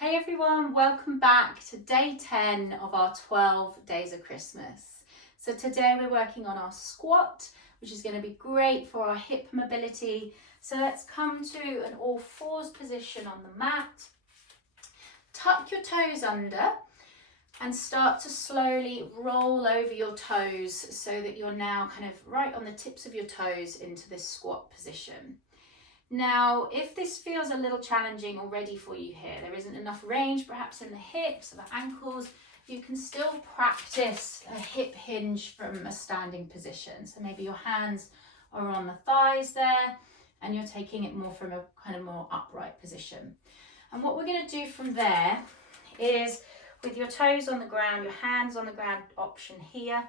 Hey everyone, welcome back to day 10 of our 12 days of Christmas. So today we're working on our squat, which is going to be great for our hip mobility. So let's come to an all fours position on the mat. Tuck your toes under and start to slowly roll over your toes so that you're now kind of right on the tips of your toes into this squat position. Now, if this feels a little challenging already for you here, there isn't enough range perhaps in the hips or the ankles, you can still practice a hip hinge from a standing position. So maybe your hands are on the thighs there and you're taking it more from a kind of more upright position. And what we're going to do from there is with your toes on the ground, your hands on the ground option here,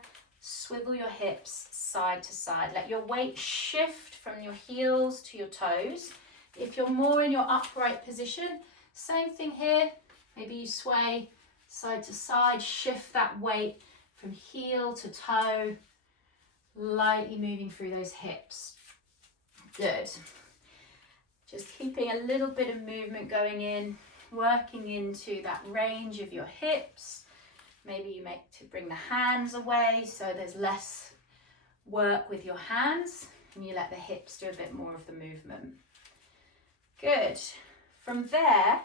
swivel your hips side to side. Let your weight shift from your heels to your toes. If you're more in your upright position, same thing here. Maybe you sway side to side, shift that weight from heel to toe, lightly moving through those hips. Good. Just keeping a little bit of movement going in, working into that range of your hips. Maybe you make to bring the hands away so there's less work with your hands and you let the hips do a bit more of the movement. Good. From there,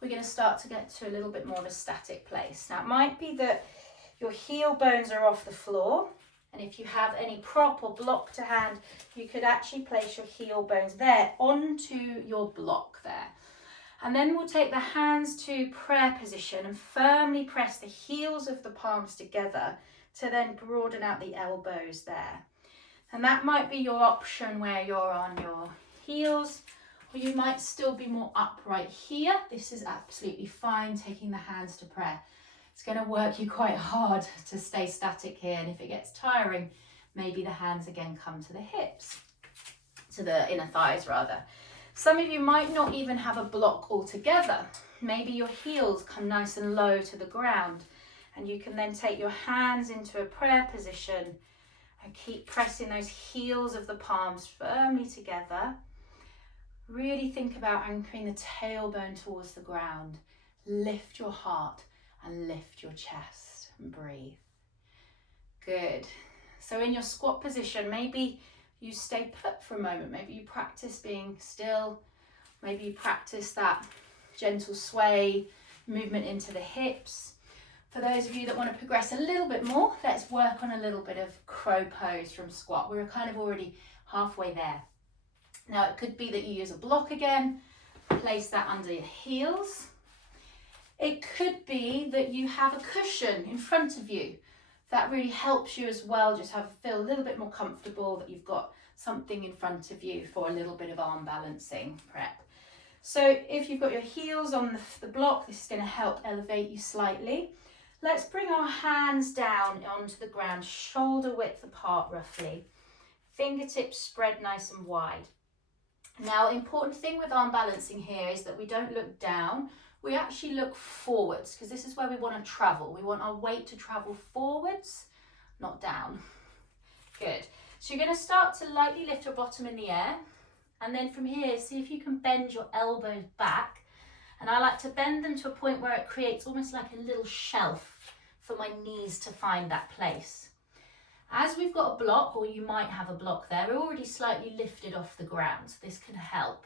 we're going to start to get to a little bit more of a static place. Now, it might be that your heel bones are off the floor, and if you have any prop or block to hand, you could actually place your heel bones there onto your block there. And then we'll take the hands to prayer position and firmly press the heels of the palms together to then broaden out the elbows there. And that might be your option where you're on your heels, or you might still be more upright here. This is absolutely fine, taking the hands to prayer. It's going to work you quite hard to stay static here, and if it gets tiring, maybe the hands again come to the hips, to the inner thighs rather. Some of you might not even have a block altogether. Maybe your heels come nice and low to the ground, and you can then take your hands into a prayer position and keep pressing those heels of the palms firmly together. Really think about anchoring the tailbone towards the ground. Lift your heart and lift your chest and breathe. Good. So in your squat position, maybe you stay put for a moment. Maybe you practice being still. Maybe you practice that gentle sway, movement into the hips. For those of you that want to progress a little bit more, let's work on a little bit of crow pose from squat. We're kind of already halfway there. Now it could be that you use a block again, place that under your heels. It could be that you have a cushion in front of you. That really helps you as well, just feel a little bit more comfortable that you've got something in front of you for a little bit of arm balancing prep. So if you've got your heels on the block, this is going to help elevate you slightly. Let's bring our hands down onto the ground, shoulder width apart roughly. Fingertips spread nice and wide. Now, important thing with arm balancing here is that we don't look down. We actually look forwards, because this is where we want to travel. We want our weight to travel forwards, not down. Good. So you're going to start to lightly lift your bottom in the air. And then from here, see if you can bend your elbows back. And I like to bend them to a point where it creates almost like a little shelf for my knees to find that place. As we've got a block, or you might have a block there, we're already slightly lifted off the ground. So this can help.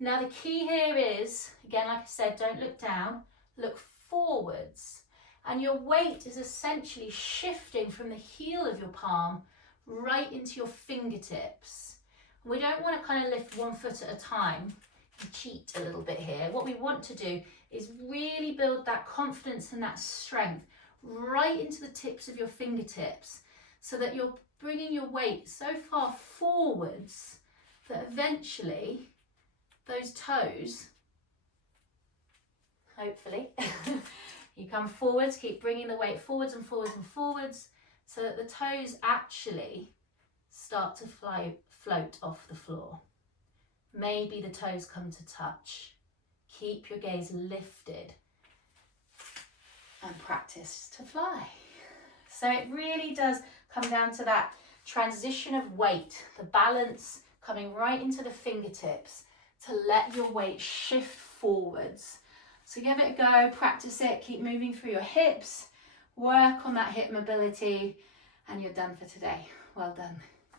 Now the key here is, again, like I said, don't look down, look forwards. And your weight is essentially shifting from the heel of your palm right into your fingertips. We don't want to kind of lift one foot at a time and cheat a little bit here. What we want to do is really build that confidence and that strength right into the tips of your fingertips so that you're bringing your weight so far forwards that eventually those toes, hopefully, you come forwards, keep bringing the weight forwards and forwards and forwards so that the toes actually start to float off the floor. Maybe the toes come to touch. Keep your gaze lifted and practice to fly. So it really does come down to that transition of weight, the balance coming right into the fingertips to let your weight shift forwards So give it a go, practice it, keep moving through your hips, work on that hip mobility, and you're done for today. Well done.